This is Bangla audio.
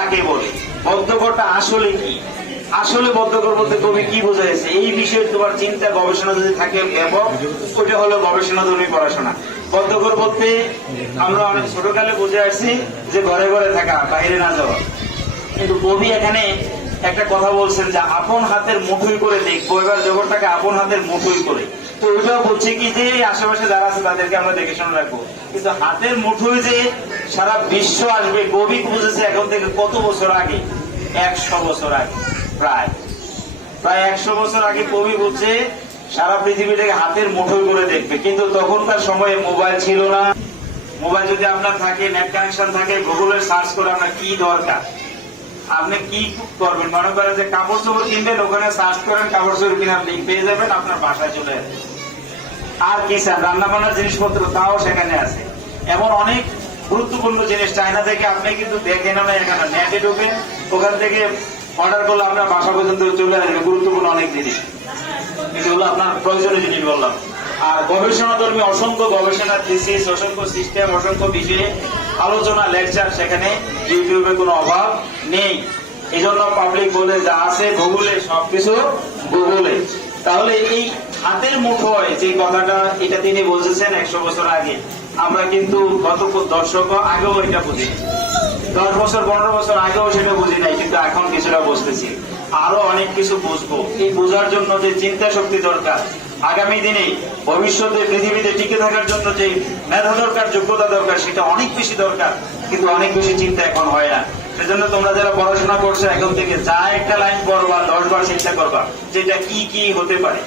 কাকে বলে, বদ্ধকরটা আসলে কি, আসলে বদ্ধকর বলতে কবি কি বোঝাইছে, এই বিষয়ে তোমার চিন্তা গবেষণা যদি থাকে ব্যাপক, ওইটা হলো গবেষণাধর্মী পড়াশোনা। বদ্ধকর বলতে আমরা অনেক ছোটকালে বুঝে আসছি যে ঘরে ঘরে থাকা, বাইরে না যাওয়া। কিন্তু কবি এখানে একটা কথা বলছেন যে আপন হাতের মুঠোই করে দেখবো, এবার জগৎটাকে আপন হাতের মুঠোই করে। তো ওইটাও বলছে কি যে আশেপাশে যারা আছে তাদেরকে আমরা দেখে শুনে রাখবো, কিন্তু হাতের মুঠোই যে সারা বিশ্ব আসবে, কবি বুঝেছে এখন থেকে কত বছর আগে, 100 বছর আগে, প্রায় 100 বছর আগে কবি বলছে সারা পৃথিবীটাকে হাতের মুঠোই করে দেখবে। কিন্তু তখনকার সময়ে মোবাইল ছিল না। মোবাইল যদি আপনার থাকে, নেট কানেকশন থাকে, গুগলের সার্চ করে আপনার কি দরকার, আপনি কি করবেন, মনে করেন যে কাপড় চোপড় কিনবেন, ওখানে সার্চ করেন কাপড় চোপড় কিনার লিঙ্ক পেয়ে যাবেন, আপনার বাসায় চলে আসবে। আর কি স্যার, রান্না বান্নার জিনিসপত্র তাও সেখানে আছে। এমন অনেক গুরুত্বপূর্ণ জিনিস চায়না থেকে আপনি কিন্তু দেখেন না, এখানে নেটে ঢোকেন, ওখান থেকে অর্ডার করলে আপনার বাসা পর্যন্ত চলে আসবে গুরুত্বপূর্ণ অনেক জিনিস। এগুলো আপনার প্রয়োজনীয় জিনিস বললাম। আর গবেষণাধর্মী অসংখ্য গবেষণা থিসিস, অসংখ্য সিস্টেম, অসংখ্য বিষয়ে আলোচনা, লেকচার সেখানে ইউটিউবে কোনো অভাব নেই। এই জন্য পাবলিক বলে যা আছে গুগলে, সবকিছু গুগলে। তাহলে এই হাতের মুঠোয় যে কথাটা, এটা তিনি বলতেছেন 100 বছর আগে। আমরা কিন্তু গত দশক আগেও এটা বুঝি, 10 বছর 15 বছর আগেও সেটা বুঝি নাই, কিন্তু এখন কিছুটা বুঝতেছি, আরো অনেক কিছু বুঝবো। এই বোঝার জন্য যে চিন্তা শক্তি দরকার, আগামী দিনে ভবিষ্যতে পৃথিবীতে টিকে থাকার জন্য যে মেধা দরকার, যোগ্যতা দরকার, সেটা অনেক বেশি দরকার, কিন্তু অনেক বেশি চিন্তা এখন হয় না। সেজন্য তোমরা যারা পড়াশোনা করছো এখন থেকে যা একটা লাইন পড়বা 10 বার চিন্তা করবা যেটা কি কি হতে পারে।